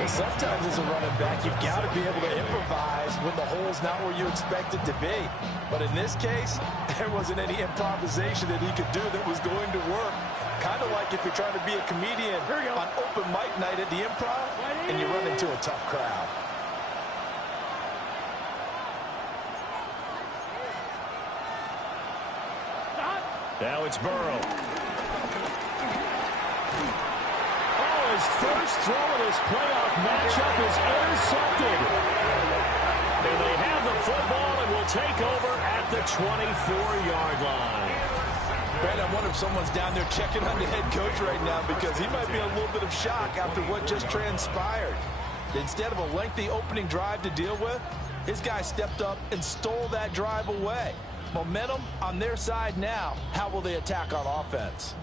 Well, sometimes as a running back, you've got to be able to improvise when the hole's not where you expect it to be. But in this case, there wasn't any improvisation that he could do that was going to work. Kind of like if you're trying to be a comedian on open mic night at the Improv and you run into a tough crowd. Now it's Burrow. His first throw in this playoff matchup is intercepted. And they have the football and will take over at the 24-yard line. Brad, I wonder if someone's down there checking on the head coach right now because he might be in a little bit of shock after what just transpired. Instead of a lengty opening drive to deal with, his guy stepped up and stole that drive away. Momentum on their side now. How will they attack on offense?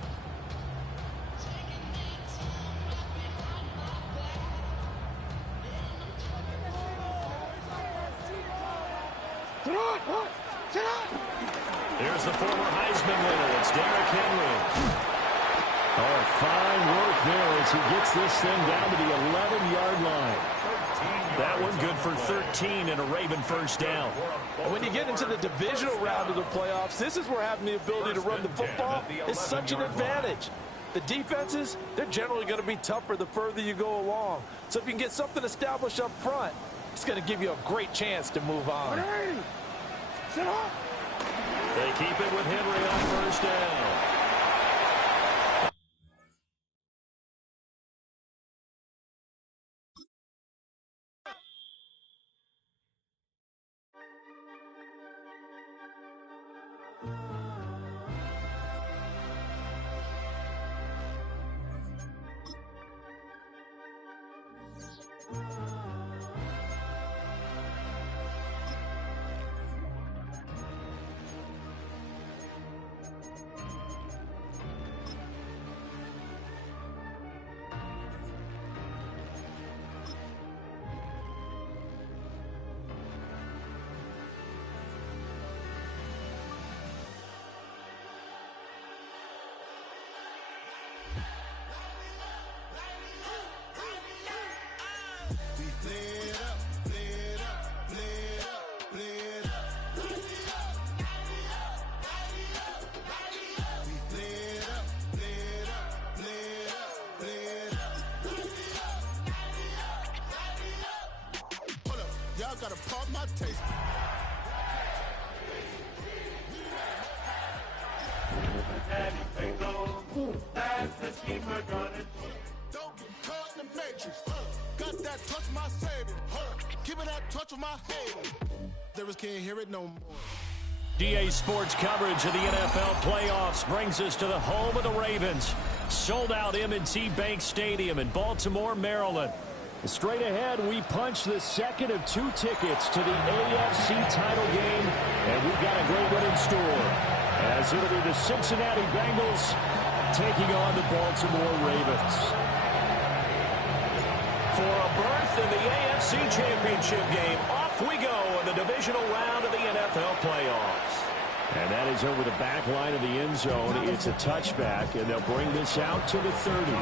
Here's the former Heisman winner. It's Derrick Henry. Oh, fine work there as he gets this thing down to the 11-yard line. That one good for 13 and a Raven first down. When you get into the divisional round of the playoffs, this is where having the ability to run the football is such an advantage. The defenses, they're generally going to be tougher the further you go along. So if you can get something established up front, it's going to give you a great chance to move on. They keep it with Henry on first down. Gotta pump my taste. Don't get caught in the matrix. Got that touch my savior. Give me that touch of my head. There can't hear it no more. DA Sports coverage of the NFL playoffs brings us to the home of the Ravens. Sold out M&T Bank Stadium in Baltimore, Maryland. Straight ahead, we punch the second of two tickets to the AFC title game, and we've got a great one in store, as it'll be the Cincinnati Bengals taking on the Baltimore Ravens. For a berth in the AFC Championship game, off we go in the divisional round of the NFL playoffs. And that is over the back line of the end zone. It's a touchback, and they'll bring this out to the 30.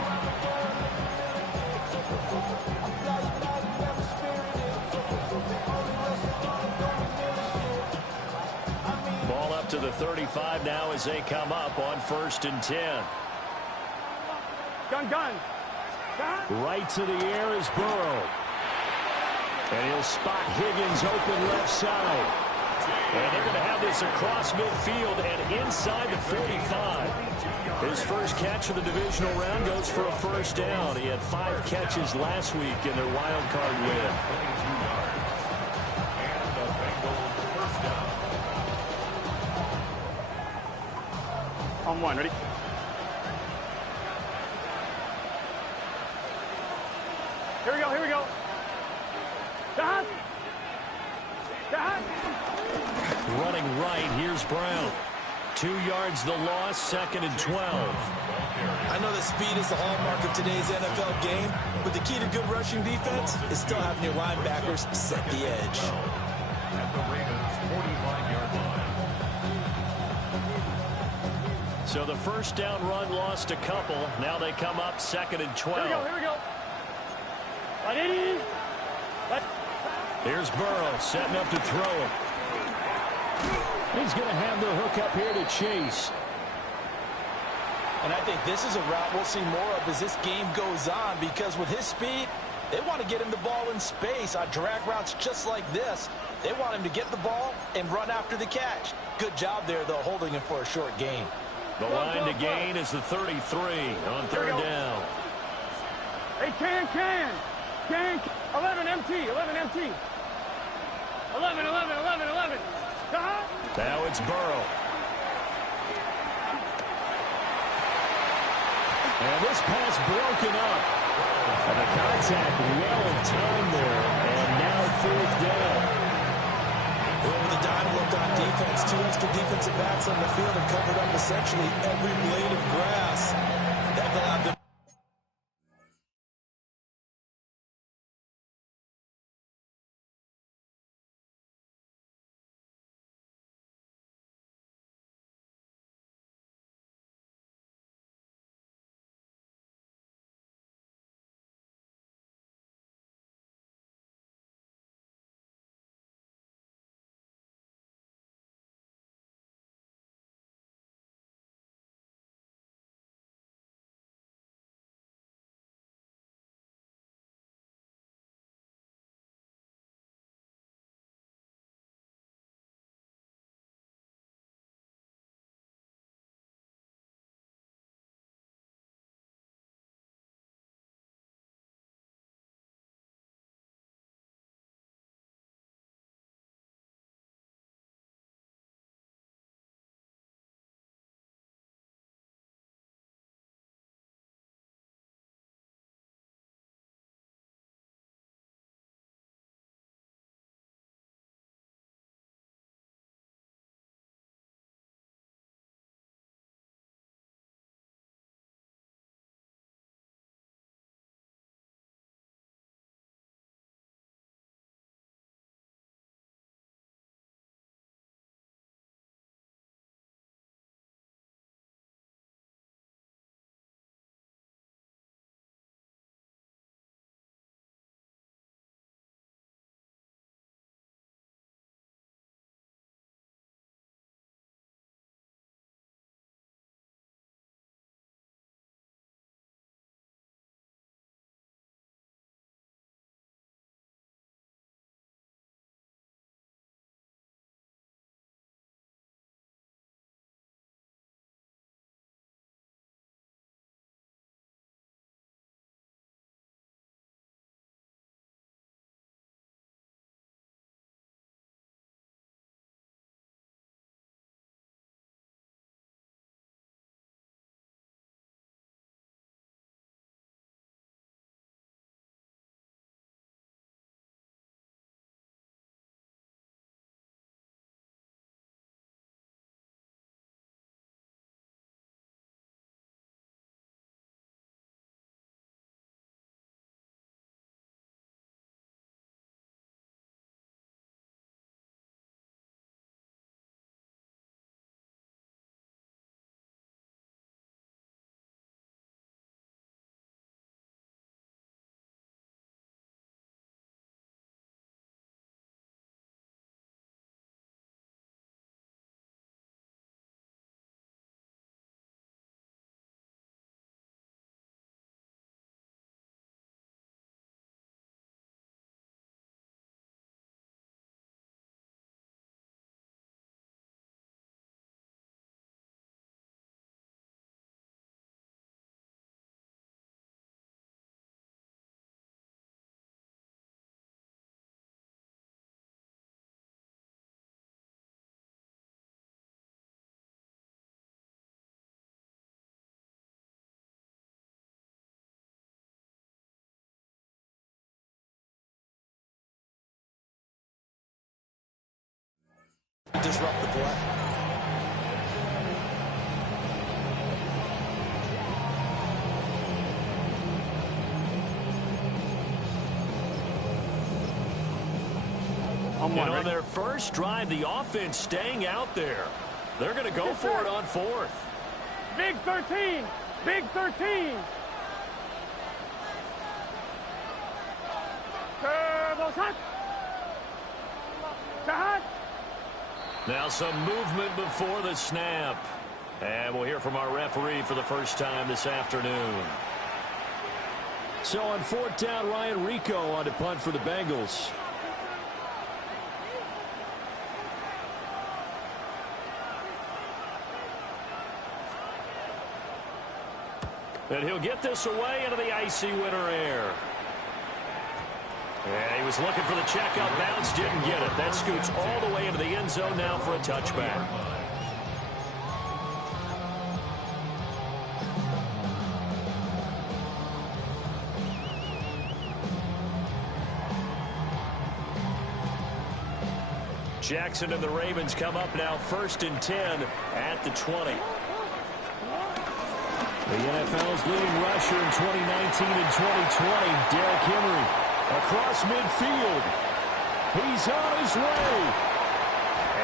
To the 35 now as they come up on 1st and 10. Gun. Right to the air is Burrow. And he'll spot Higgins open left side. And they're going to have this across midfield and inside the 45. His first catch of the divisional round goes for a first down. He had 5 catches last week in their wild card win. On one, ready? Here we go. Dad! Running right, here's Brown. 2 yards the loss, 2nd and 12. I know that speed is the hallmark of today's NFL game, but the key to good rushing defense is still having your linebackers set the edge. At the Ravens' 45-yard line. So the first down run lost a couple. Now they come up 2nd and 12. Here we go. 180. Here's Burrow setting up to throw it. He's going to have the hook up here to Chase. And I think this is a route we'll see more of as this game goes on, because with his speed, they want to get him the ball in space on drag routes just like this. They want him to get the ball and run after the catch. Good job there, though, holding him for a short gain. The line to gain is the 33 on third down. Hey, can. 11 MT. 11. Now it's Burrow. And this pass broken up. And the contact well timed there. And now fourth down. Well, with the dime looked on defense, 2 extra defensive backs on the field and covered up essentially every blade of grass. That allowed them. Disrupt the play. And on their first drive, the offense staying out there. They're going to go for it on fourth. Big 13. Big 13. Turbo's hot. Now some movement before the snap. And we'll hear from our referee for the first time this afternoon. So on 4th down, Ryan Rico on to punt for the Bengals. And he'll get this away into the icy winter air. Yeah, he was looking for the checkup bounce, didn't get it. That scoots all the way into the end zone now for a touchback. Jackson and the Ravens come up now 1st and 10 at the 20. The NFL's leading rusher in 2019 and 2020, Derrick Henry, across midfield. He's on his way.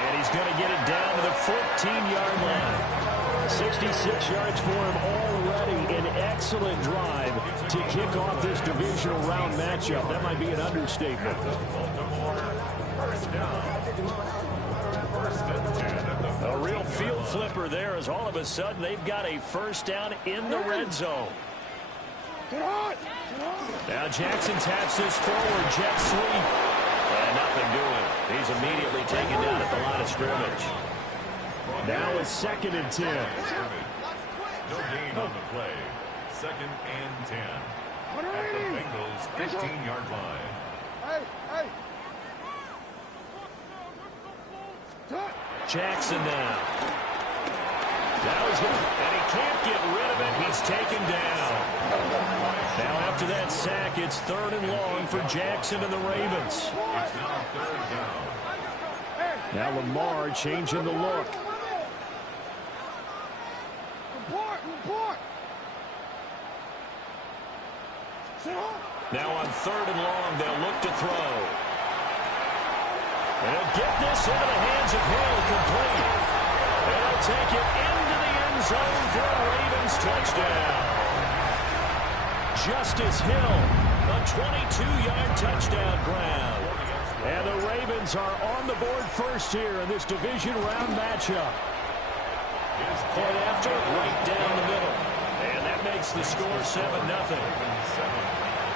And he's going to get it down to the 14-yard line. 66 yards for him already. An excellent drive to kick off this divisional round matchup. That might be an understatement. A real field flipper there as all of a sudden they've got a first down in the red zone. Now Jackson taps this forward, jet sweep. And nothing doing. He's immediately taken down at the line of scrimmage. Now it's 2nd and 10. No gain on the play. 2nd and 10. At the Bengals' 15-yard line. Jackson now. And he can't get rid of it. He's taken down. Now after that sack, it's 3rd and long for Jackson and the Ravens. It's now 3rd down. Now Lamar changing the look. Now on 3rd and long, they'll look to throw. And he'll get this into the hands of Hill, complete. And he'll take it into the end zone for a Ravens touchdown. Justice Hill, a 22-yard touchdown grab. And the Ravens are on the board first here in this division round matchup. And after, right down the middle. And that makes the score 7-0.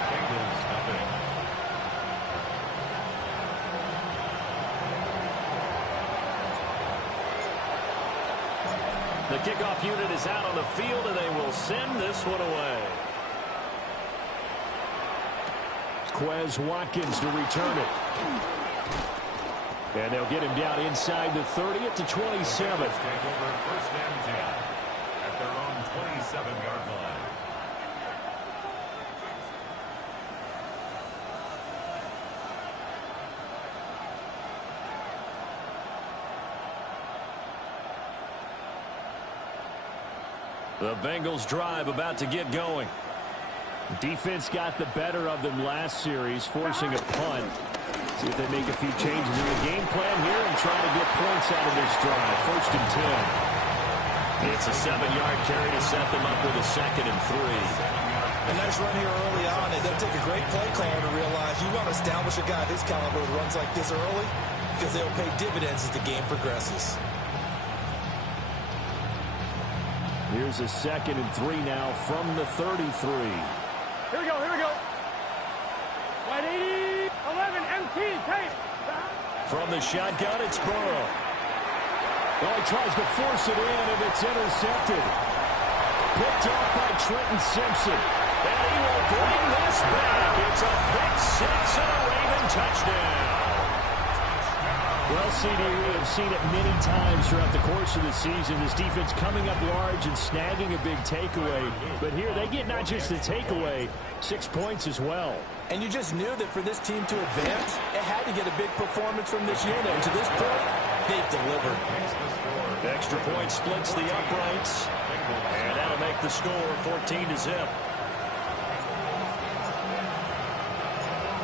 Bengals nothing. The kickoff unit is out on the field, and they will send this one away. Quez Watkins to return it. And they'll get him down inside the 30 at the 27. Take over 1st and 10 at their own 27-yard line. The Bengals drive about to get going. Defense got the better of them last series, forcing a punt. See if they make a few changes in the game plan here and try to get points out of this drive. 1st and 10. It's a 7-yard carry to set them up with a 2nd and 3. A nice run here early on. It doesn't take a great play caller to realize you want to establish a guy of his caliber who runs like this early because they'll pay dividends as the game progresses. Here's a 2nd and 3 now from the 33. Here we go, here we go. Wide 80, 11, MT, tape. From the shotgun, it's Burrow. Well, he tries to force it in, and it's intercepted. Picked off by Trenton Simpson. And he will bring this back. It's a pick six and a Raven touchdown. Well, CD, we have seen it many times throughout the course of the season. This defense coming up large and snagging a big takeaway. But here, they get not just the takeaway, 6 points as well. And you just knew that for this team to advance, it had to get a big performance from this unit. And to this point, they've delivered. Extra point splits the uprights. And that'll make the score 14-0.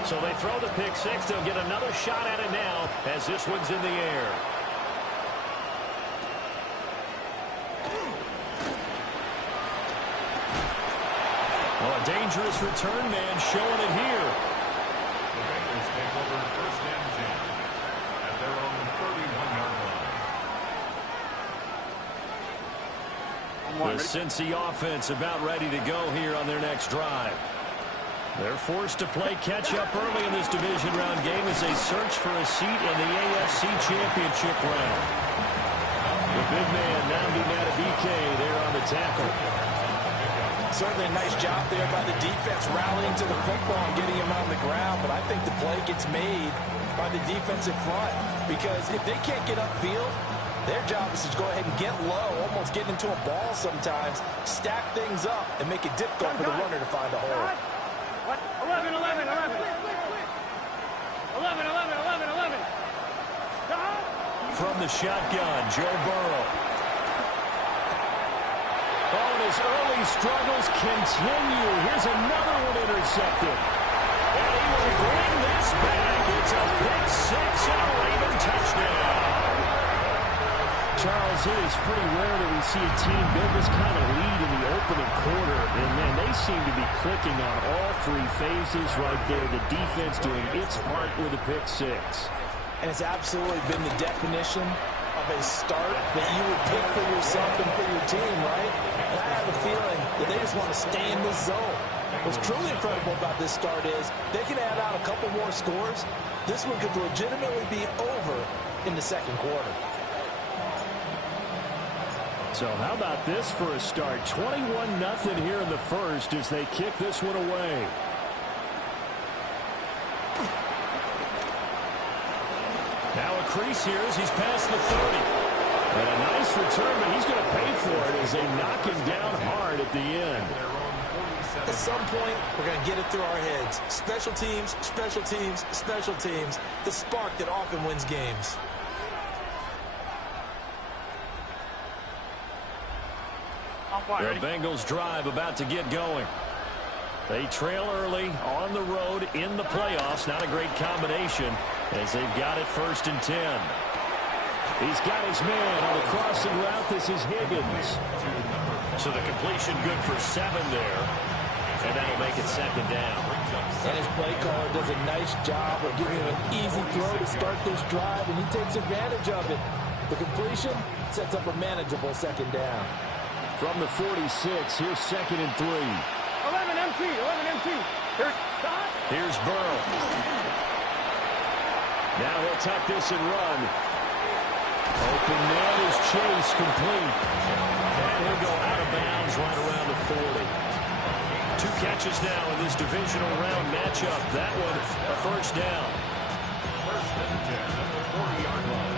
So they throw the pick six. They'll get another shot at it now as this one's in the air. Well, a dangerous return man showing it here. The Bengals take over 1st and 10 at their own 31-yard line. The Cincy offense about ready to go here on their next drive. They're forced to play catch-up early in this division round game as they search for a seat in the AFC Championship round. The big man, Nnamdi Madubuike, there on the tackle. Certainly a nice job there by the defense rallying to the football and getting him on the ground, but I think the play gets made by the defensive front because if they can't get upfield, their job is to go ahead and get low, almost get into a ball sometimes, stack things up, and make it difficult for the runner to find a hole. 11, 11, 11. 11, 11, 11, 11. From the shotgun, Joe Burrow. Oh, and his early struggles continue. Here's another one intercepted. And he will bring this back. It's a pick six and a Raider touchdown. Charles, it is pretty rare that we see a team build this kind of lead in the opening quarter. And, man, they seem to be clicking on all three phases right there. The defense doing its part with a pick six. And it's absolutely been the definition of a start that you would pick for yourself and for your team, right? And I have a feeling that they just want to stay in this zone. What's truly incredible about this start is they can add on a couple more scores. This one could legitimately be over in the second quarter. So how about this for a start? 21-0 here in the first as they kick this one away. Now a crease here as he's past the 30. And a nice return, but he's going to pay for it as they knock him down hard at the end. At some point, we're going to get it through our heads. Special teams, special teams, special teams. The spark that often wins games. The Bengals drive about to get going. They trail early on the road in the playoffs. Not a great combination as they've got it 1st and 10. He's got his man on the crossing route. This is Higgins. So the completion good for 7 there. And that'll make it 2nd down. And his play caller does a nice job of giving him an easy throw to start this drive, and he takes advantage of it. The completion sets up a manageable 2nd down. From the 46, here's 2nd and 3. 11 MT, 11 MT. Here's Burrow. Now he'll tuck this and run. Open man is Chase, complete. And he'll go out of bounds right around the 40. 2 catches now in this divisional round matchup. That one, a 1st down. 1st and 10 at the 40-yard line.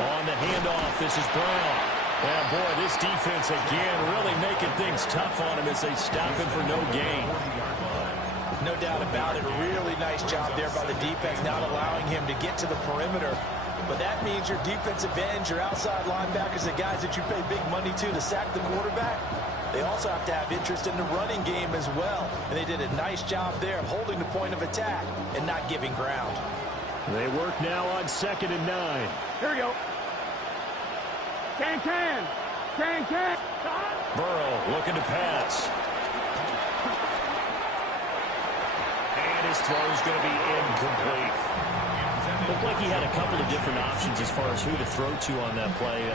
On the handoff, this is Brown. Yeah, boy, this defense again really making things tough on him as they stop him for no gain. No doubt about it. A really nice job there by the defense, not allowing him to get to the perimeter. But that means your defensive ends, your outside linebackers, the guys that you pay big money to sack the quarterback, they also have to have interest in the running game as well. And they did a nice job there of holding the point of attack and not giving ground. They work now on 2nd and 9. Here we go. Can. Burrow looking to pass. And his throw's going to be incomplete. Looked like he had a couple of different options as far as who to throw to on that play.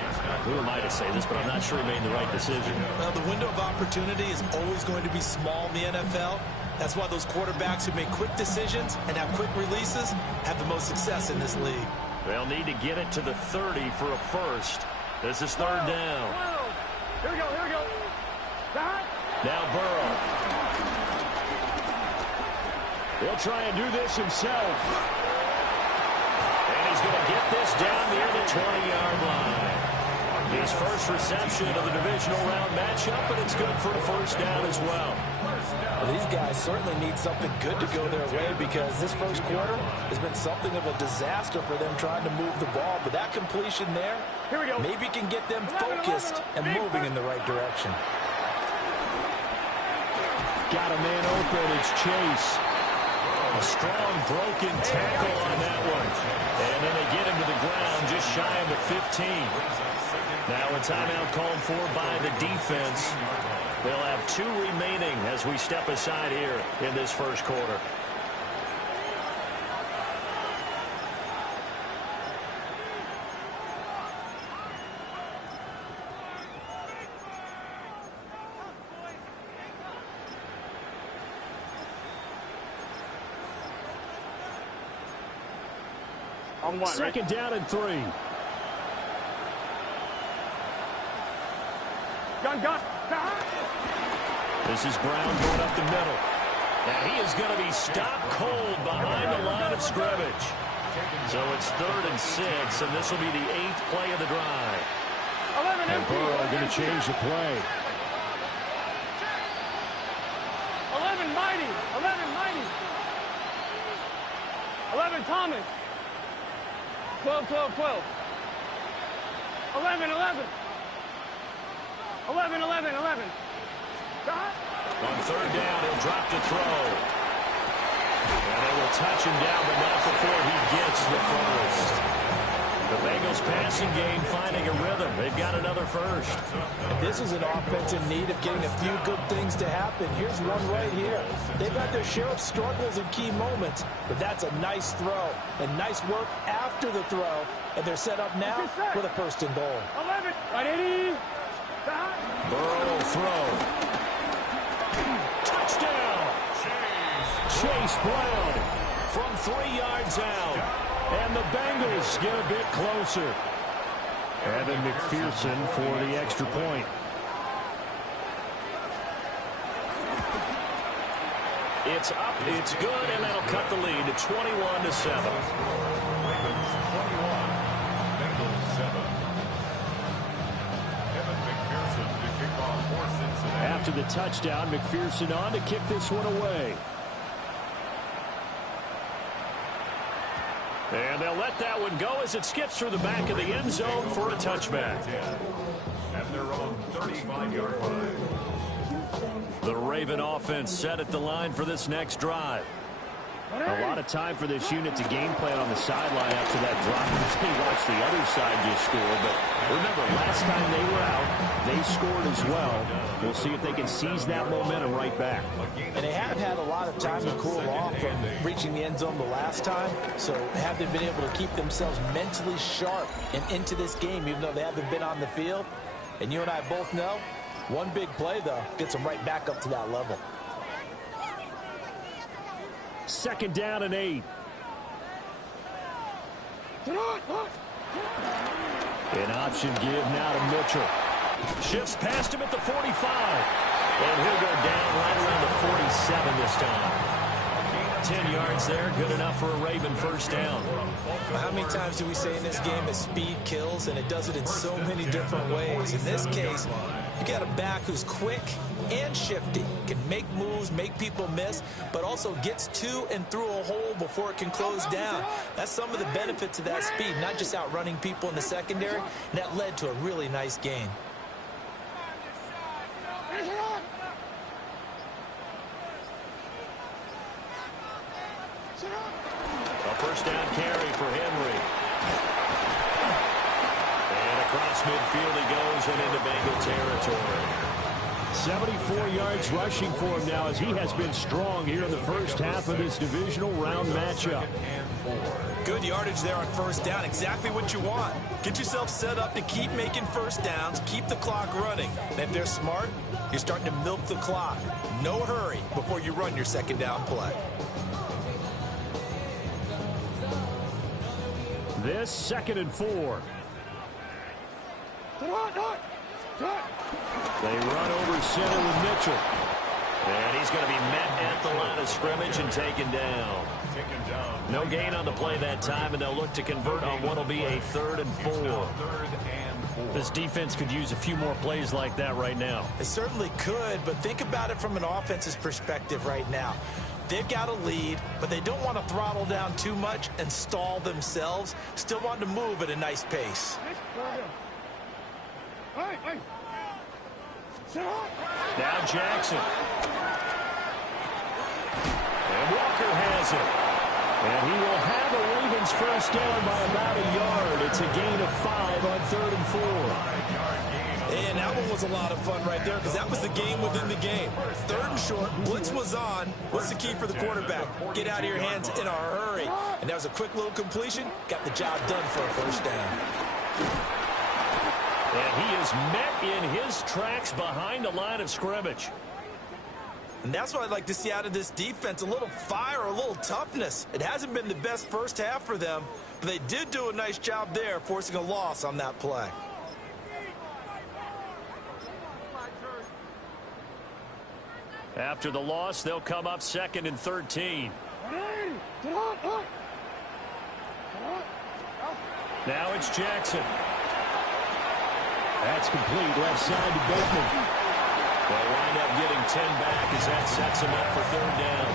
Who am I to say this, but I'm not sure he made the right decision. Well, the window of opportunity is always going to be small in the NFL. That's why those quarterbacks who make quick decisions and have quick releases have the most success in this league. They'll need to get it to the 30 for a 1st. This is 3rd down. Here we go. Now Burrow. He'll try and do this himself. And he's going to get this down near the 20-yard line. His first reception of the divisional round matchup, and it's good for a 1st down as well. Well, these guys certainly need something good to go their way because this 1st quarter has been something of a disaster for them trying to move the ball. But that completion there maybe can get them focused and moving in the right direction. Got a man open. It's Chase. A strong broken tackle on that one. And then they get him to the ground just shy of the 15. Now a timeout called for by the defense. They'll have 2 remaining as we step aside here in this first quarter. Second down and 3. Gun. This is Brown going up the middle. Now he is going to be stopped cold behind the line of scrimmage. So it's 3rd and 6, and this will be the 8th play of the drive. And Burrow going to change the play. 11 Mighty. 11 Thomas. 12. 11. 11. On 3rd down, he'll drop the throw. And they will touch him down, but not before he gets the first. The Bengals passing game finding a rhythm. They've got another first. This is an offense in need of getting a few good things to happen. Here's one right here. They've had their share of struggles in key moments, but that's a nice throw and nice work after the throw. And they're set up now with a 1st and goal. 11. Right, 80. Burrow will throw. Touchdown! Chase Brown from 3 yards out. And the Bengals get a bit closer. Evan McPherson for the extra point. It's up, it's good, and that'll cut the lead to 21-7. Ravens 21, Bengals 7. Evan McPherson to kick off for Cincinnati. After the touchdown, McPherson on to kick this one away. And they'll let that one go as it skips through the back of the end zone for a touchback. At their own 35-yard line. The Raven offense set at the line for this next drive. A lot of time for this unit to game plan on the sideline after that drop. They watched the other side just score, but remember, last time they were out, they scored as well. We'll see if they can seize that momentum right back. And they have had a lot of time to cool off from reaching the end zone the last time, so have they been able to keep themselves mentally sharp and into this game, even though they haven't been on the field? And you and I both know, one big play, though, gets them right back up to that level. 2nd down and 8. An option give now to Mitchell. Shifts past him at the 45. And he'll go down right around the 47 this time. 10 yards there, good enough for a Raven 1st down. How many times do we say in this game that speed kills, and it does it in so many different ways? In this case, you got a back who's quick and shifty, can make moves, make people miss, but also gets to and through a hole before it can close down. That's some of the benefits of that speed, not just outrunning people in the secondary, and that led to a really nice gain. A 1st down carry for Henry. And across midfield he goes and into Bengal territory. 74 yards rushing for him now as he has been strong here in the first half of this divisional round matchup. Good yardage there on 1st down. Exactly what you want. Get yourself set up to keep making 1st downs, keep the clock running. And if they're smart, you're starting to milk the clock. No hurry before you run your 2nd down play. This 2nd and 4. They run over center with Mitchell. And he's going to be met at the line of scrimmage and taken down. No gain on the play that time, and they'll look to convert on what will be a 3rd and 4. This defense could use a few more plays like that right now. It certainly could, but think about it from an offense's perspective right now. They've got a lead, but they don't want to throttle down too much and stall themselves. Still want to move at a nice pace. Now Jackson. And Walker has it. And he will have a Ravens first down by about a yard. It's a gain of 5 on 3rd and 4. And that one was a lot of fun right there because that was the game within the game. 3rd and short, blitz was on. What's the key for the quarterback? Get out of your hands in a hurry. And that was a quick little completion. Got the job done for a first down. And he is met in his tracks behind the line of scrimmage. And that's what I'd like to see out of this defense, a little fire, a little toughness. It hasn't been the best first half for them, but they did do a nice job there, forcing a loss on that play. After the loss, they'll come up 2nd and 13. Now it's Jackson. That's complete, left side to Bateman. They'll wind up getting 10 back as that sets him up for 3rd down.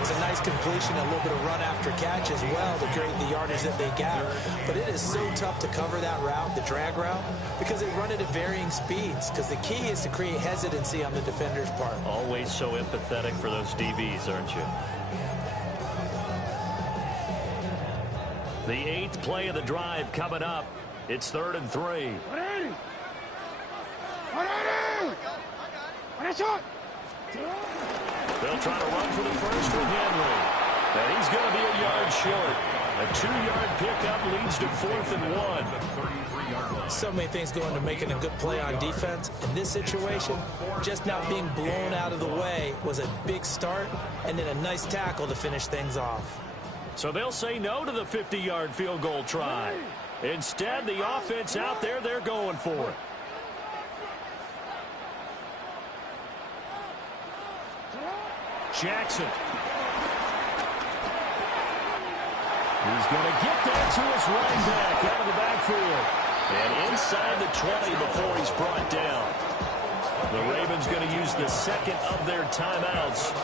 It's a nice completion, a little bit of run after catch as well to create the yardage that they got. But it is so tough to cover that route, the drag route, because they run it at varying speeds. Because the key is to create hesitancy on the defender's part. Always so empathetic for those DBs, aren't you? The 8th play of the drive coming up. It's 3rd and 3. They'll try to run for the first with Henry. And he's going to be a yard short. A 2-yard pickup leads to 4th and 1. So many things go into making a good play on defense. In this situation, just not being blown out of the way was a big start, and then a nice tackle to finish things off. So they'll say no to the 50-yard field goal try. Instead, the offense out there, they're going for it. Jackson. He's going to get that to his running back out of the backfield. And inside the 20 before he's brought down. The Ravens going to use the 2nd of their timeouts.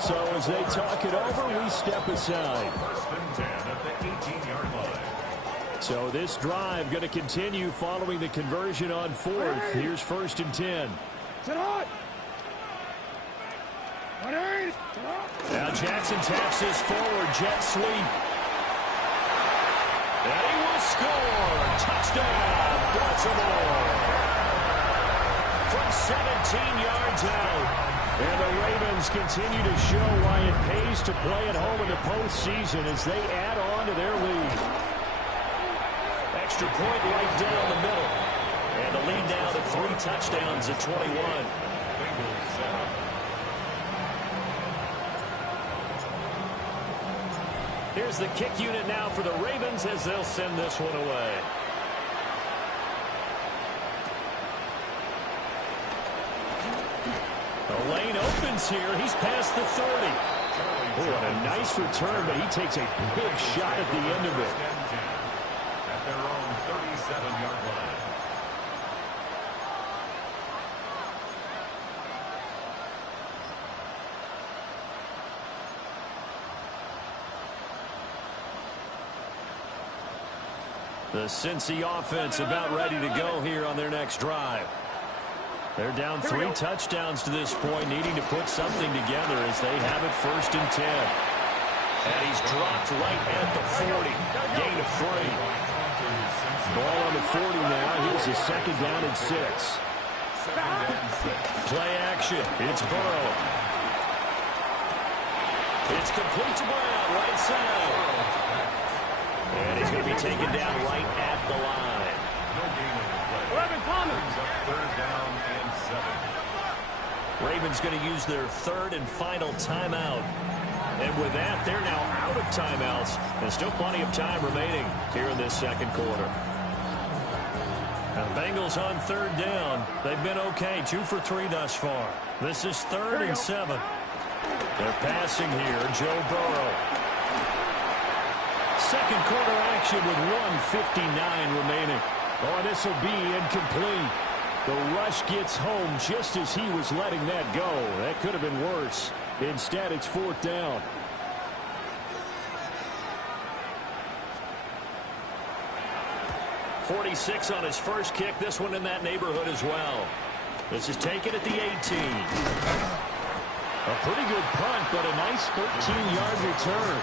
So as they talk it over, we step aside. 1st and 10 at the 18-yard line. So this drive going to continue following the conversion on 4th. Here's 1st and 10. Now Jackson taps his forward jet sweep. And he will score. Touchdown, Baltimore. From 17 yards out. And the Ravens continue to show why it pays to play at home in the postseason as they add on to their lead. Extra point right down the middle. And the lead now to 3 touchdowns at 21. Here's the kick unit now for the Ravens as they'll send this one away. The lane opens here. He's past the 30. Oh, what a nice return, but he takes a big shot at the end of it. At their own 37-yard line. The Cincy offense about ready to go here on their next drive. They're down 3 touchdowns to this point, needing to put something together as they have it 1st and 10. And he's dropped right at the 40. Gain of 3. Ball on the 40 now. Here's a 2nd down and 6. Play action. It's Burrow. It's complete to Brown, right side. And he's going to be taken down right at the line. No gain on the play. 11 Thomas. 3rd down and 7. Ravens going to use their 3rd and final timeout. And with that, they're now out of timeouts. And still plenty of time remaining here in this 2nd quarter. Now, the Bengals on 3rd down. They've been okay, 2 for 3 thus far. This is 3rd and 7. They're passing here, Joe Burrow. 2nd quarter action with 1:59 remaining. Oh, and this will be incomplete. The rush gets home just as he was letting that go. That could have been worse. Instead, it's 4th down. .46 on his first kick. This one in that neighborhood as well. This is taken at the 18. A pretty good punt, but a nice 13-yard return.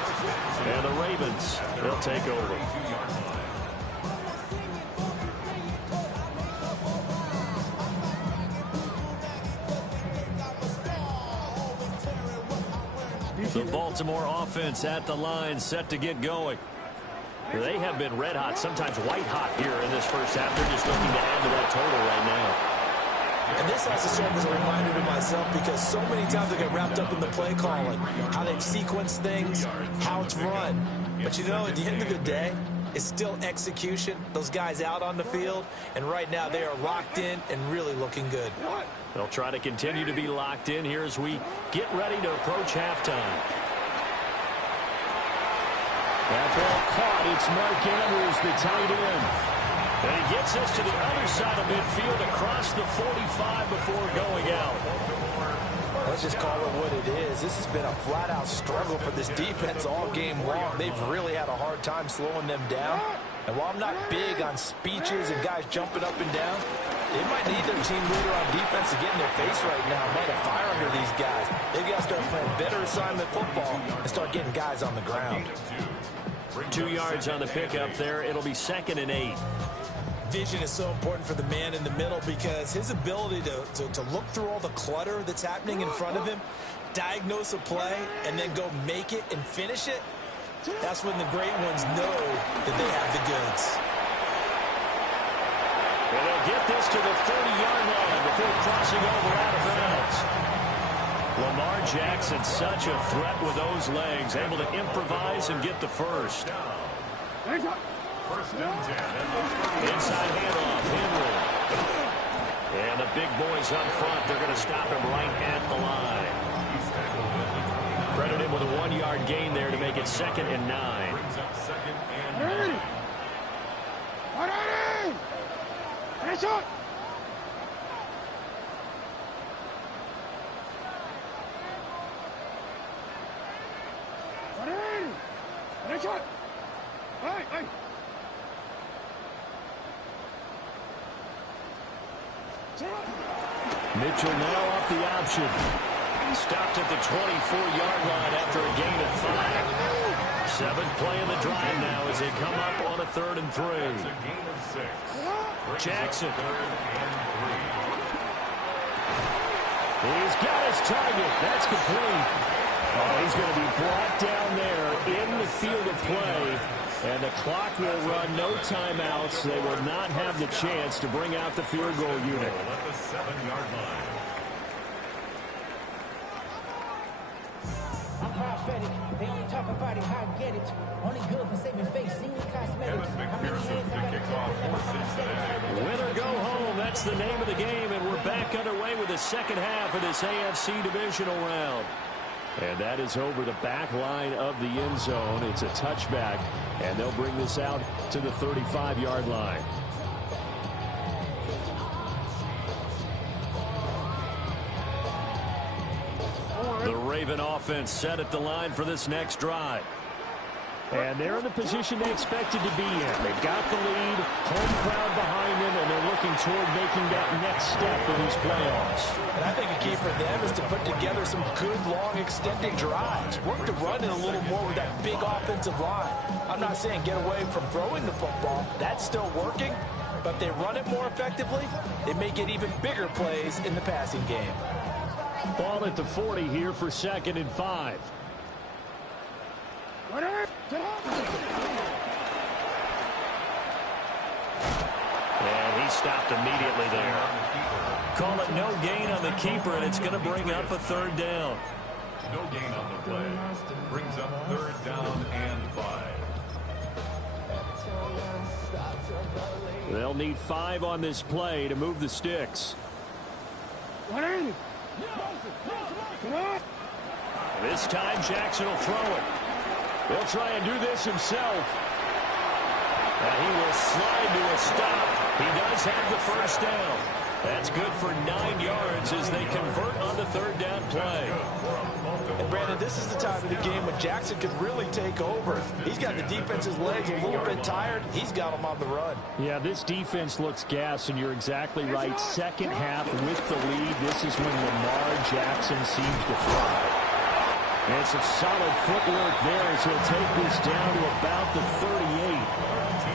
And the Ravens, they'll take over. The Baltimore offense at the line, set to get going. They have been red hot, sometimes white hot here in this first half. They're just looking to add to that total right now. And this has to serve as a reminder to myself, because so many times I get wrapped up in the play calling, how they've sequenced things, how it's run. But you know, at the end of the day, it's still execution. Those guys out on the field, and right now they are locked in and really looking good. They'll try to continue to be locked in here as we get ready to approach halftime. That ball caught. It's Mark Andrews, the tight end. And he gets us to the other side of midfield across the 45 before going out. Let's just call it what it is. This has been a flat-out struggle for this defense all game long. They've really had a hard time slowing them down. And while I'm not big on speeches and guys jumping up and down, they might need their team leader on defense to get in their face right now, light a fire under these guys. They've got to start playing better assignment football and start getting guys on the ground. 2 yards on the pickup there. It'll be 2nd and 8. Vision is so important for the man in the middle, because his ability to look through all the clutter that's happening in front of him, diagnose a play, and then go make it and finish it, that's when the great ones know that they have the goods. And they'll get this to the 30-yard line before crossing over out of bounds. Lamar Jackson, such a threat with those legs, able to improvise and get the first. First and 10. Inside handoff, Henry. And the big boys up front, they're going to stop him right at the line. Credit him with a 1-yard gain there to make it 2nd and 9. Brings up 2nd and 9. Mitchell now off the option. Stopped at the 24-yard line after a gain of 5. 7th play of the drive now as they come up on a 3rd and 3. That's a gain of 6. Jackson. 3rd and 3. He's got his target. That's complete. Oh, he's going to be brought down there in the field of play. And the clock will run, no timeouts. They will not have the chance to bring out the field goal unit. At the 7-yard line. I'm prophetic. They only talk about it, how I get it. Only good for saving face, senior cosmetics. Win or go home, that's the name of the game. And we're back underway with the second half of this AFC divisional round. And that is over the back line of the end zone. It's a touchback, and they'll bring this out to the 35-yard line. The Raven offense set at the line for this next drive. And they're in the position they expected to be in. They've got the lead, home crowd behind them, and they're looking toward making that next step in these playoffs. And I think a key for them is to put together some good, long, extended drives. Work to run it a little more with that big offensive line. I'm not saying get away from throwing the football. That's still working. But if they run it more effectively, they may get even bigger plays in the passing game. Ball at the 40 here for 2nd and 5. And he stopped immediately there. Call it no gain on the keeper, and it's going to bring up a 3rd down. No gain on the play. Brings up 3rd down and 5. They'll need 5 on this play to move the sticks. This time Jackson will throw it. He'll try and do this himself. And he will slide to a stop. He does have the first down. That's good for 9 yards as they convert on the 3rd down play. And Brandon, this is the time of the game when Jackson can really take over. He's got the defense's legs a little bit tired. He's got them on the run. Yeah, this defense looks gassed, and you're exactly right. Second half with the lead, this is when Lamar Jackson seems to thrive. And some solid footwork there as he'll take this down to about the 38.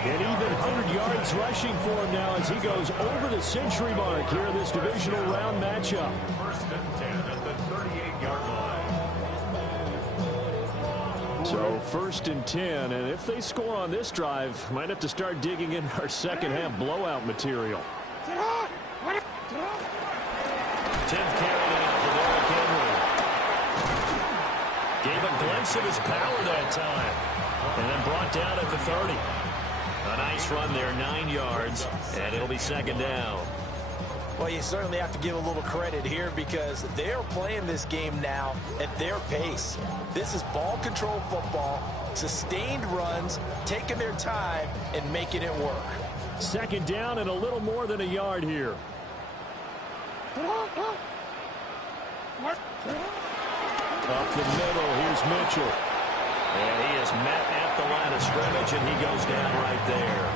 And even 100 yards rushing for him now as he goes over the century mark here in this divisional round matchup. First and 10 at the 38-yard line. So first and 10, and if they score on this drive, might have to start digging in our second half blowout material. 10th carry now for Derrick Henry. Gave a glimpse of his power that time. And then brought down at the 30. A nice run there, 9 yards, and it'll be second down. Well, you certainly have to give a little credit here because they're playing this game now at their pace. This is ball control football, sustained runs, taking their time and making it work. Second down and a little more than a yard here. Up the middle, here's Mitchell. And he is met at the line of scrimmage, and he goes down right there.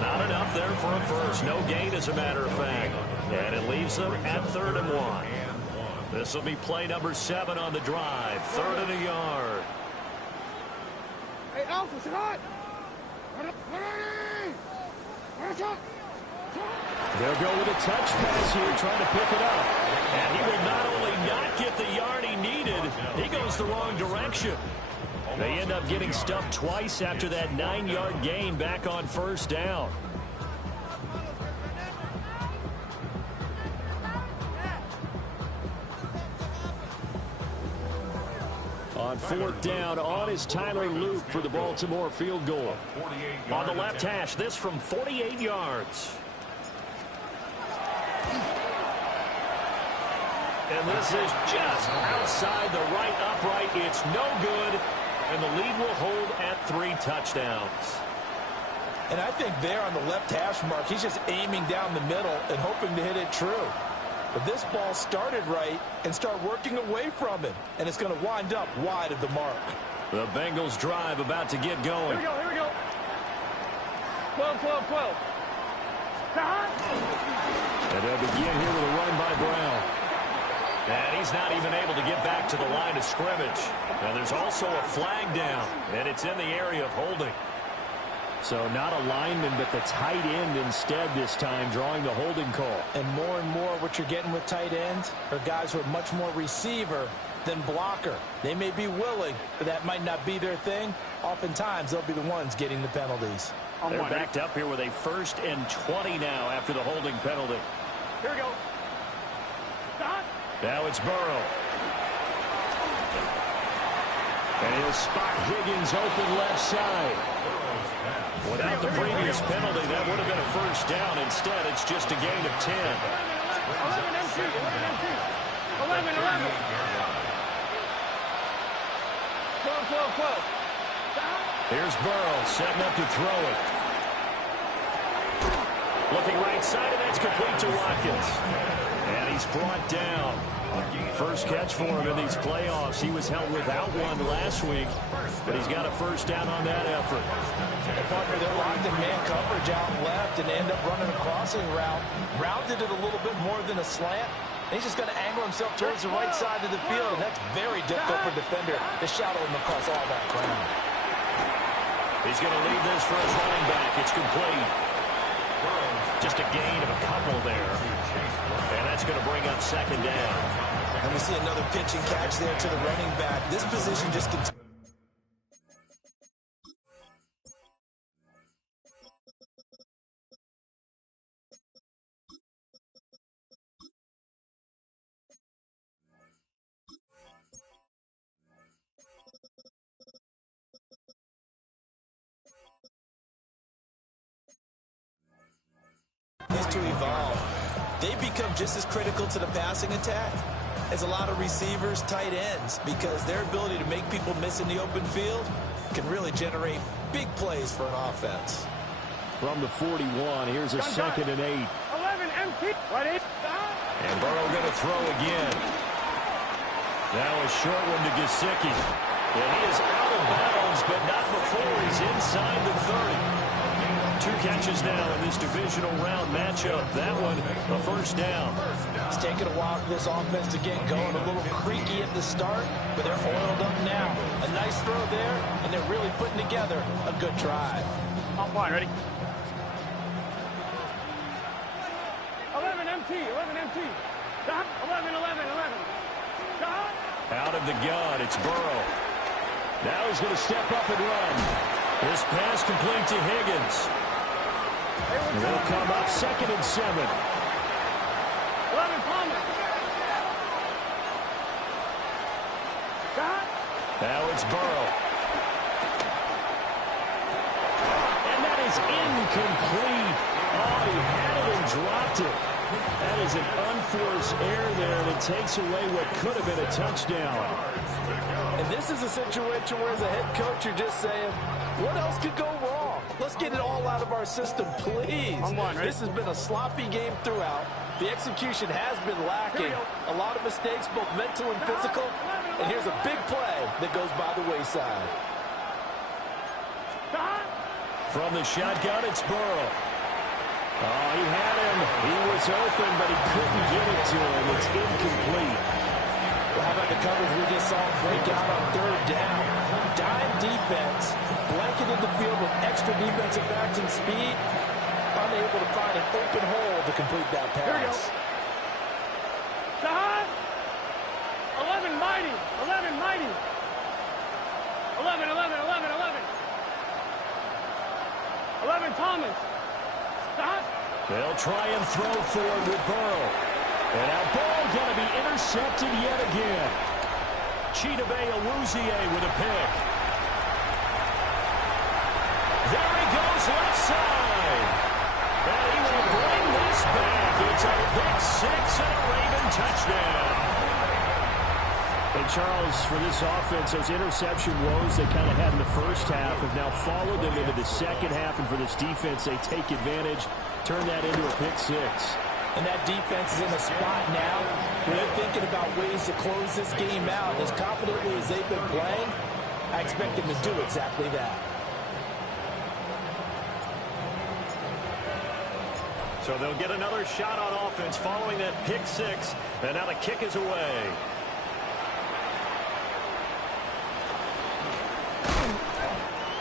Not enough there for a first. No gain, as a matter of fact. And it leaves them at 3rd and 1. This will be play number 7 on the drive. 3rd and a yard. Hey, Alpha, sit hot! They'll go with a touch pass here, trying to pick it up. And he will not only not get the yard he needed, he goes the wrong direction. They end up getting stuffed twice after that 9-yard gain back on first down. On 4th down, on is Tyler Luke for the Baltimore field goal. On the left hash, this from 48 yards. And this is just outside the right upright. It's no good. And the lead will hold at 3 touchdowns. And I think there on the left hash mark, he's just aiming down the middle and hoping to hit it true. But this ball started right and start working away from him. And it's going to wind up wide of the mark. The Bengals drive about to get going. Here we go. 12, 12, 12. And they'll begin here with a run by Brown. And he's not even able to get back to the line of scrimmage. And there's also a flag down, and it's in the area of holding. So not a lineman, but the tight end instead this time, drawing the holding call. And more what you're getting with tight ends are guys who are much more receiver than blocker. They may be willing, but that might not be their thing. Oftentimes, they'll be the ones getting the penalties. They're backed up here with a 1st and 20 now after the holding penalty. Here we go. Stop. Now it's Burrow. And he'll spot Higgins open left side. Without the previous penalty, that would have been a first down. Instead, it's just a gain of 10. 11 MT. 11. 12, 12, 12. Here's Burrow setting up to throw it. Looking right side, and that's complete to Watkins. And he's brought down. First catch for him in these playoffs. He was held without one last week, but he's got a first down on that effort. Partner, they're locked in man coverage out left and end up running a crossing route. Rounded it a little bit more than a slant. He's just going to angle himself towards the right side of the field, and that's very difficult for a defender to shadow him across all that ground. He's going to leave this for his running back. It's complete. Just a gain of a couple there. And that's going to bring up second down. And we see another pitch and catch there to the running back. This position just continues. To evolve. They become just as critical to the passing attack as a lot of receivers, tight ends, because their ability to make people miss in the open field can really generate big plays for an offense. From the 41, here's a 2nd and 8. 11 MT. And Burrow going to throw again. That was short one to Gesicki. And he is out of bounds, but not before he's inside the 30. 2 catches now in this divisional round matchup. That one, a first down. It's taken a while for this offense to get going. A little creaky at the start, but they're oiled up now. A nice throw there, and they're really putting together a good drive. On point, ready? 11 MT, 11 MT. Stop, 11, 11, 11. Stop. Out of the gun, it's Burrow. Now he's going to step up and run. This pass complete to Higgins. And they'll come up 2nd and 7. 11 Palmer. Stop. Now it's Burrow. And that is incomplete. Oh, he had it and dropped it. That is an unforced error there that takes away what could have been a touchdown. And this is a situation where as a head coach you're just saying, what else could go wrong? Let's get it all out of our system, please. This has been a sloppy game throughout. The execution has been lacking. A lot of mistakes, both mental and physical. And here's a big play that goes by the wayside. From the shotgun, it's Burrow. Oh, he had him. He was open, but he couldn't get it to him. It's incomplete. Well, how about the coverage we just saw break out on 3rd down? Dime defense, blanketed the field with extra defensive backs and speed, unable to find an open hole to complete that pass. Here we go. Stop. 11 Mighty, 11 Mighty. 11, 11, 11, 11. 11 Thomas. Stop. They'll try and throw forward with Burrow. And our ball going to be intercepted yet again. Chidobe Awuzie with a pick. There he goes left side. And he will bring this back. It's a pick 6 and a Raven touchdown. And Charles, for this offense, those interception woes they kind of had in the first half have now followed them into the second half. And for this defense, they take advantage, turn that into a pick 6. And that defense is in a spot now where they're thinking about ways to close this game out. As confidently as they've been playing, I expect them to do exactly that. So they'll get another shot on offense following that pick 6. And now the kick is away.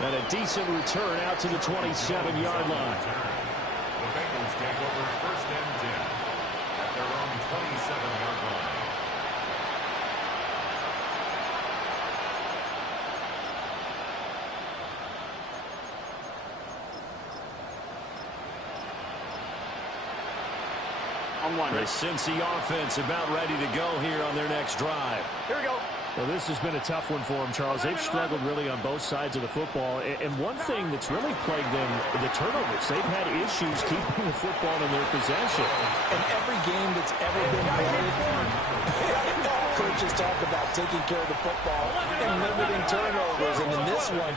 And a decent return out to the 27-yard line. The Bengals take over 1st and 10 at their own 27-yard line. On one. The Cincy offense about ready to go here on their next drive. Here we go. Well, this has been a tough one for them, Charles. They've struggled really on both sides of the football. And one thing that's really plagued them, the turnovers. They've had issues keeping the football in their possession. In every game that's ever been played, coaches talk about taking care of the football and limiting turnovers. And in this one,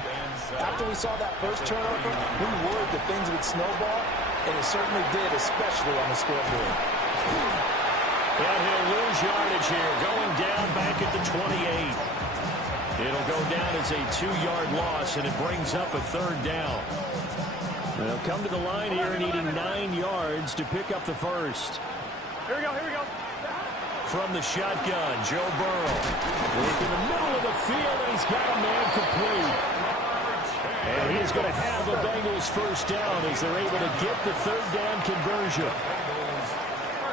after we saw that first turnover, we worried that things would snowball, and it certainly did, especially on the scoreboard. And he'll lose yardage here, going down back at the 28. It'll go down as a 2-yard loss, and it brings up a 3rd down. They'll come to the line here needing 9 yards to pick up the first. Here we go, here we go. From the shotgun, Joe Burrow. Look in the middle of the field, and he's got a man complete. And he's going to have the Bengals first down as they're able to get the 3rd down conversion.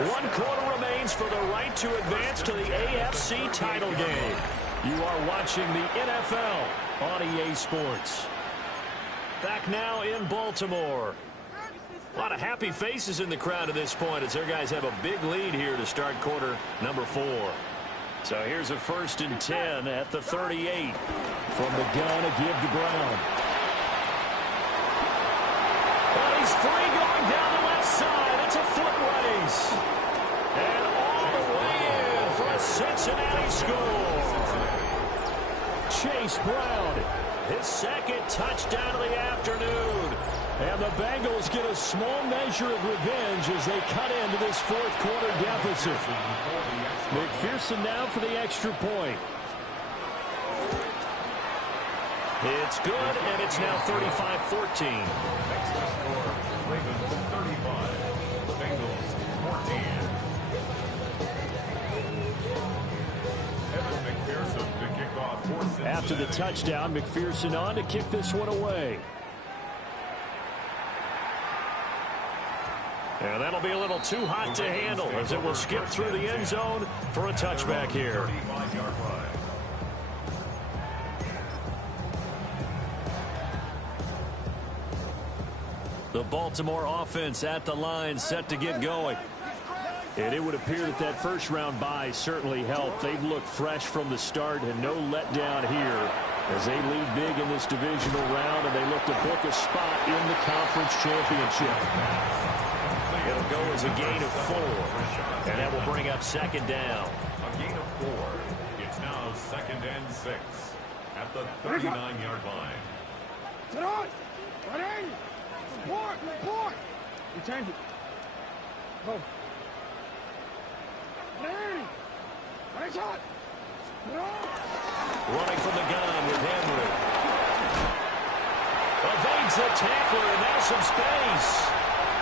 1 quarter remains for the right to advance to the AFC title game. You are watching the NFL on EA Sports. Back now in Baltimore. A lot of happy faces in the crowd at this point as their guys have a big lead here to start quarter number 4. So here's a 1st and 10 at the 38. From the gun, a give to Brown. And he's free going down the left side. It's a foot race. And all the way in for a Cincinnati score. Chase Brown, his 2nd touchdown of the afternoon. And the Bengals get a small measure of revenge as they cut into this fourth quarter deficit. McPherson now for the extra point. It's good, and it's now 35-14. Next score, Ravens 35, Bengals 14. Evan McPherson to kick off for Cincinnati. After the touchdown, McPherson on to kick this one away. And that'll be a little too hot to handle as it will skip through the end zone for a touchback here. 35-yard line. The Baltimore offense at the line, set to get going. And it would appear that that first-round bye certainly helped. They've looked fresh from the start and no letdown here as they lead big in this divisional round, and they look to book a spot in the conference championship. It'll go as a gain of 4, and that will bring up second down. A gain of 4. It's now 2nd and 6 at the 39-yard line. Sit on! Ready! Support! You change it. Go. Ready! Ready, shot! Running from the gun with Henry. Evades the tackler, and now some space.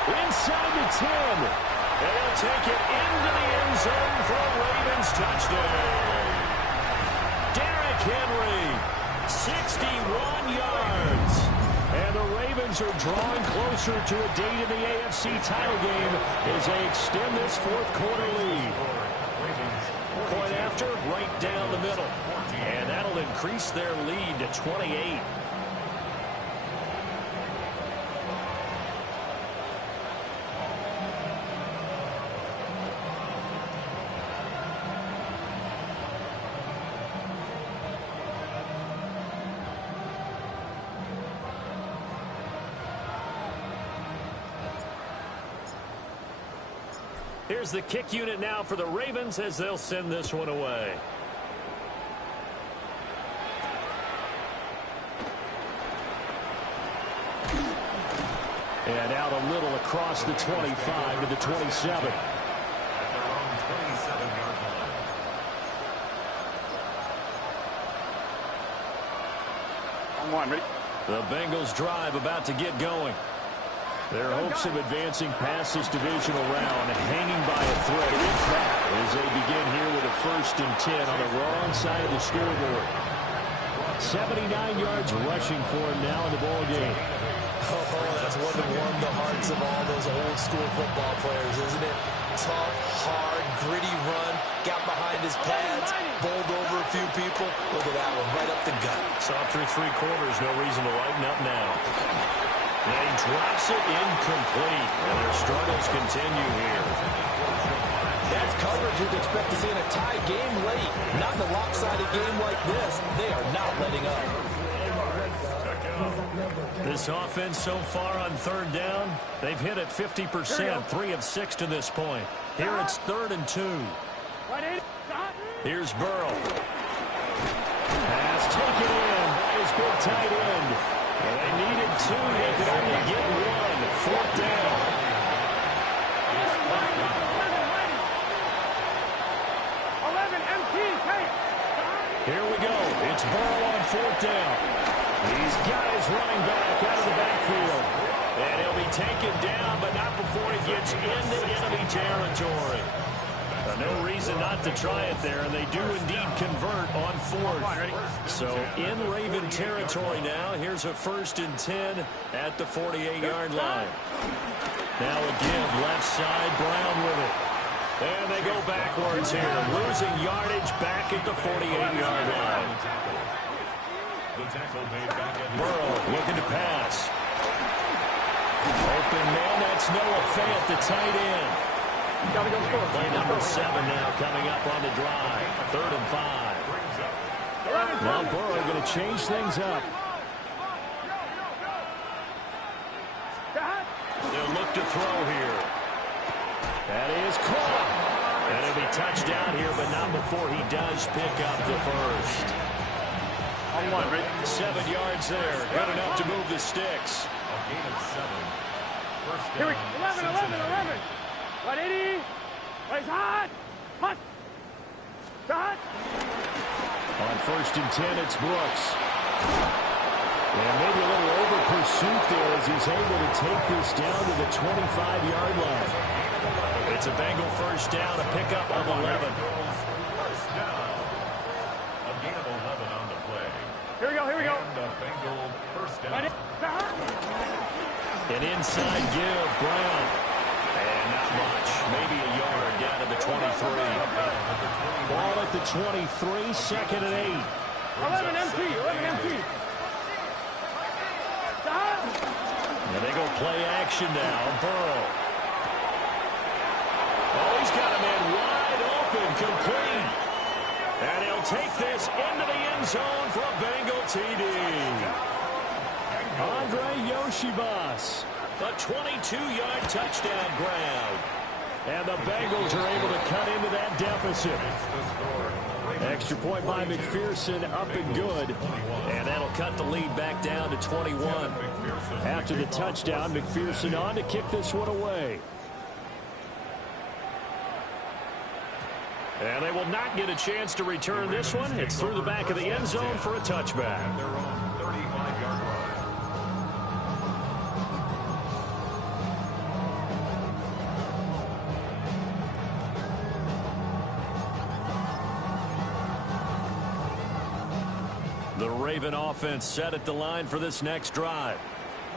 Inside the 10. And they'll take it into the end zone for a Ravens touchdown. Derrick Henry, 61 yards. And the Ravens are drawing closer to a date in the AFC title game as they extend this fourth quarter lead. Point after, right down the middle. And that'll increase their lead to 28. Here's the kick unit now for the Ravens as they'll send this one away. And out a little across the 25 to the 27. At their own 27-yard line. On one, ready? The Bengals drive about to get going. Their hopes of advancing past this divisional round hanging by a thread, if that, as they begin here with a 1st and 10 on the wrong side of the scoreboard. 79 yards rushing for him now in the ball game. Oh, that's one to warm the hearts of all those old school football players, isn't it? Tough, hard, gritty run, got behind his pads, bowled over a few people. Look at that one, right up the gut. Saw through 3 quarters, no reason to lighten up now. And he drops it incomplete, and their struggles continue here. That's coverage you'd expect to see in a tie game late. Not in a lopsided game like this. They are not letting up. This offense so far on 3rd down, they've hit it 50%, 3 of 6 to this point. Here it's 3rd and 2. Here's Burrow. Pass taken in by his big tight end. Well, they needed 2. They could only get 1. 4th down. Here we go. It's Burrow on 4th down. These guys running back out of the backfield. And he'll be taken down, but not before he gets into enemy territory. No reason not to try it there, and they do indeed convert on 4th. So in Raven territory now, here's a 1st and 10 at the 48-yard line. Now again, left side, Brown with it. And they go backwards here, losing yardage back at the 48-yard line. Burrow looking to pass. Open man, that's Noah Fant, the tight end. Play number 7 now coming up on the drive. 3rd and 5. Now Burrow going to change things up. They'll look to throw here. That is caught. And it'll be touched down here, but not before he does pick up the 1st. On one, ready? 7 yards there. Good enough to move the sticks. A gain of 7. First Here we down, 11. 180. Raise hot. Hot. Hot. On 1st and 10, it's Brooks. And maybe a little over pursuit there as he's able to take this down to the 25-yard line. It's a Bengal first down, a pickup of 11. First down. A gain of 11 on the play. Here we go. And a Bengal first down. An inside give, Brown. And not much. Maybe a yard down to the 23. Ball at the 23, 2nd and 8. 11 empty. And they go play action now. Burrow. Oh, he's got a man wide open, complete. And he'll take this into the end zone for a Bengal TD. Andre Yoshibas, a 22-yard touchdown grab. And the Bengals are able to cut into that deficit. Extra point by McPherson, up and good. And that'll cut the lead back down to 21. After the touchdown, McPherson on to kick this one away. And they will not get a chance to return this one. It's through the back of the end zone for a touchback. Their own 35-yard line. The Raven offense set at the line for this next drive.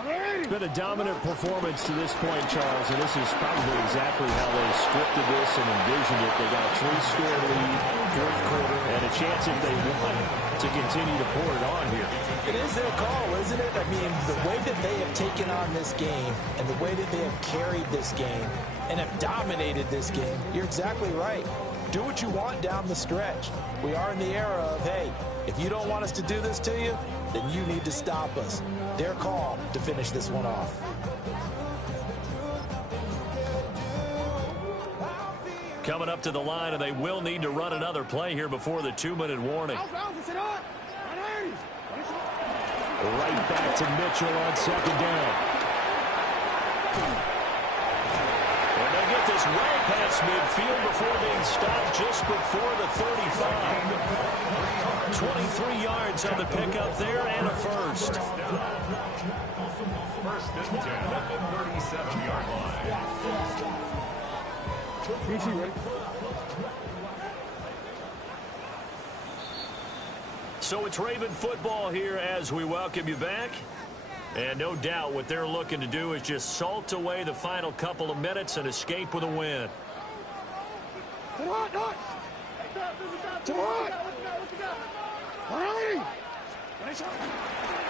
It's been a dominant performance to this point, Charles, and this is probably exactly how they scripted this and envisioned it. They got a 3-score lead, 4th quarter, and a chance if they want to continue to pour it on here. It is their call, isn't it? I mean, the way that they have taken on this game and the way that they have carried this game and have dominated this game, you're exactly right. Do what you want down the stretch. We are in the era of, hey, if you don't want us to do this to you, then you need to stop us. Their call to finish this one off. Coming up to the line, and they will need to run another play here before the 2-minute warning. Right back to Mitchell on 2nd down. And they get this way past midfield before being stopped just before the 35. 23 yards on the pickup there and a first. First and 10 at the 37-yard line. So it's Raven football here as we welcome you back. And no doubt what they're looking to do is just salt away the final couple of minutes and escape with a win.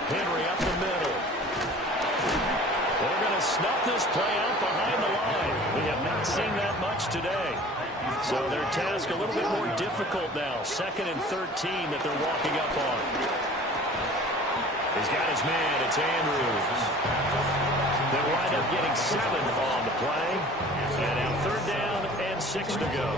Henry up the middle. They're going to snuff this play out behind the line. We have not seen that much today. So their task a little bit more difficult now. 2nd and 13 that they're walking up on. He's got his man. It's Andrews. They'll wind up getting 7 on the play. And now 3rd down and 6 to go.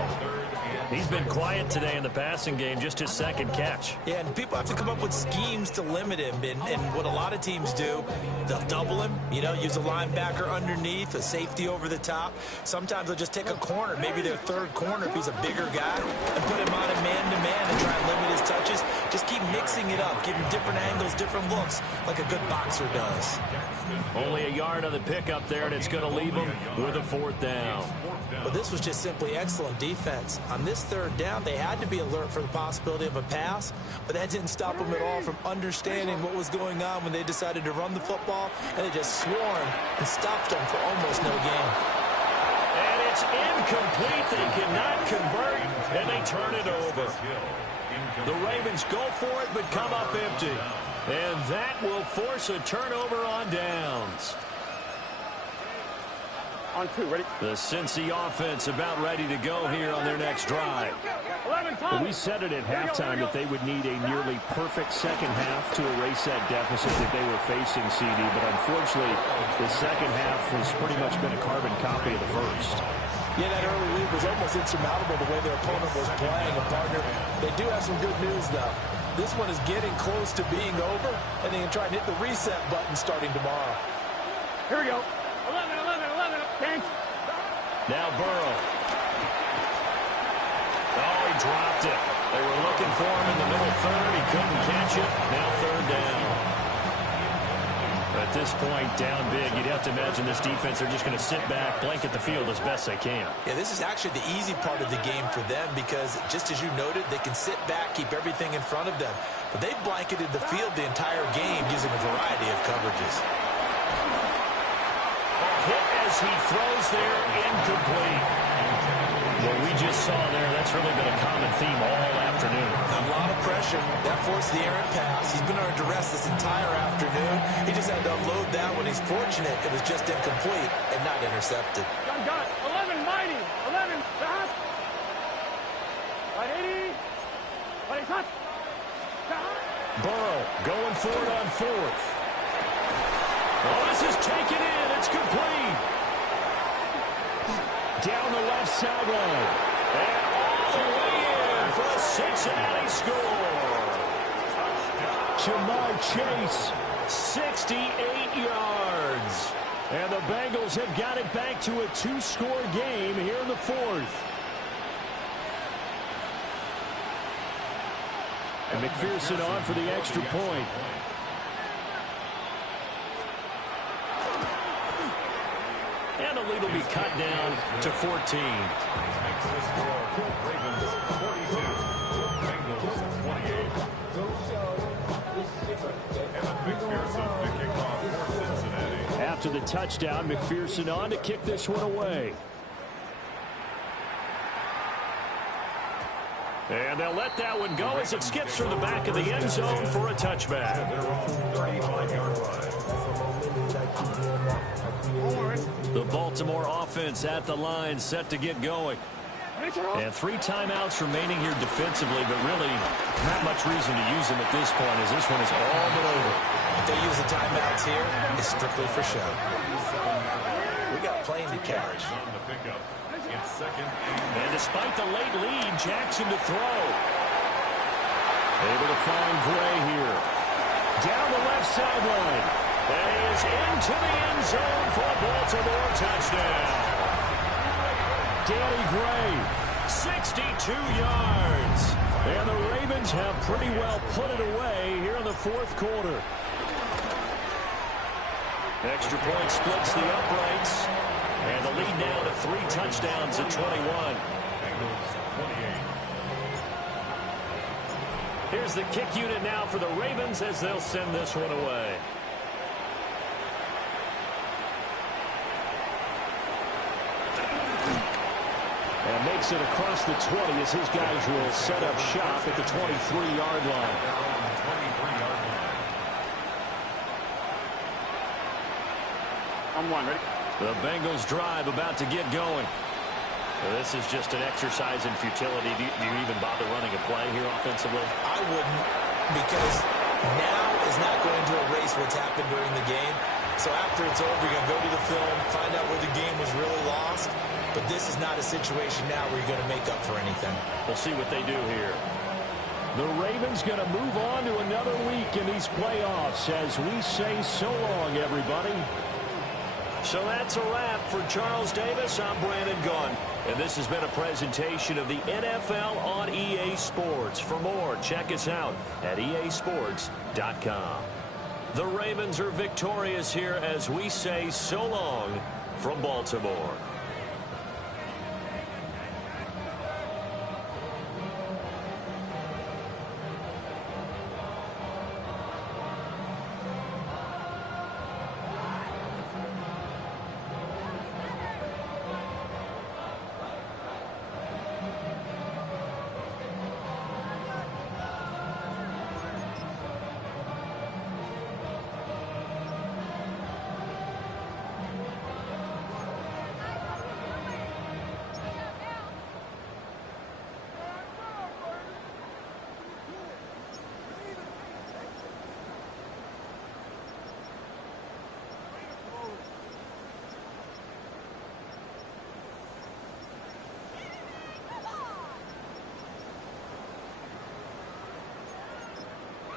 He's been quiet today in the passing game, just his 2nd catch. Yeah, and people have to come up with schemes to limit him. And what a lot of teams do, they'll double him, use a linebacker underneath, a safety over the top. Sometimes they'll just take a corner, maybe their 3rd corner if he's a bigger guy, and put him on a man-to-man and try and limit his touches. Just keep mixing it up, give him different angles, different looks, like a good boxer does. Only a yard on the pickup there, and it's going to leave him with a 4th down. But this was just simply excellent defense. On this 3rd down, they had to be alert for the possibility of a pass, but that didn't stop them at all from understanding what was going on when they decided to run the football, and they just swarmed and stopped them for almost no gain. And it's incomplete. They cannot convert, and they turn it over. The Ravens go for it, but come up empty. And that will force a turnover on downs. On 2, ready? The Cincy offense about ready to go here on their next drive. We said it at halftime that they would need a nearly perfect second half to erase that deficit that they were facing, CD. But unfortunately, the second half has pretty much been a carbon copy of the first. Yeah, that early lead was almost insurmountable the way their opponent was playing. And, partner, they do have some good news, though. This one is getting close to being over, and they can try and hit the reset button starting tomorrow. Here we go. 11, 11, 11. Thanks. Now Burrow. Oh, he dropped it. They were looking for him in the middle third. He couldn't catch it. Now third down. At this point, down big, you'd have to imagine this defense, they're just going to sit back, blanket the field as best they can. Yeah, this is actually the easy part of the game for them because, just as you noted, they can sit back, keep everything in front of them. But they've blanketed the field the entire game using a variety of coverages. Hit as he throws there, incomplete. What we just saw there, that's really been a common theme all afternoon. A lot of pressure. That forced the errant pass. He's been under duress this entire afternoon. He just had to unload that when he's fortunate. It was just incomplete and not intercepted. Got 11, mighty. 11, stop. Right, 80. Right, hot. Burrow going for it on fourth. Oh, this is taken in. It's complete. Down the left sideline. And all the way in for a Cincinnati score. Jamar Chase, 68 yards. And the Bengals have got it back to a two-score game here in the fourth. And McPherson on for the extra point. And the lead will be cut down to 14. Makes the score Ravens 42, Bengals 28. Evan McPherson picking off for Cincinnati. After the touchdown, McPherson on to kick this one away. And they'll let that one go as it skips through the back of the end zone for a touchback. Their own 35-yard line. The Baltimore offense at the line, set to get going. And 3 timeouts remaining here defensively, but really not much reason to use them at this point as this one is all but over. If they use the timeouts here, it's strictly for show. We got playing to catch. On the pickup. It's second And despite the late lead, Jackson to throw. Able to find Gray here. Down the left sideline. And he is into the end zone for a Baltimore touchdown. Danny Gray, 62 yards. And the Ravens have pretty well put it away here in the fourth quarter. Extra point splits the uprights. And the lead now to 3 touchdowns at 21. Bengals 28. Here's the kick unit now for the Ravens as they'll send this one away. And makes it across the 20 as his guys will set up shop at the 23-yard line. 23-yard line. On one, ready? The Bengals drive about to get going. This is just an exercise in futility. Do you even bother running a play here offensively? I wouldn't, because now is not going to erase what's happened during the game. So after it's over, you're going to go to the film, find out where the game was really lost. But this is not a situation now where you're going to make up for anything. We'll see what they do here. The Ravens going to move on to another week in these playoffs as we say so long, everybody. So that's a wrap for Charles Davis. I'm Brandon Gunn. And this has been a presentation of the NFL on EA Sports. For more, check us out at easports.com. The Ravens are victorious here as we say so long from Baltimore.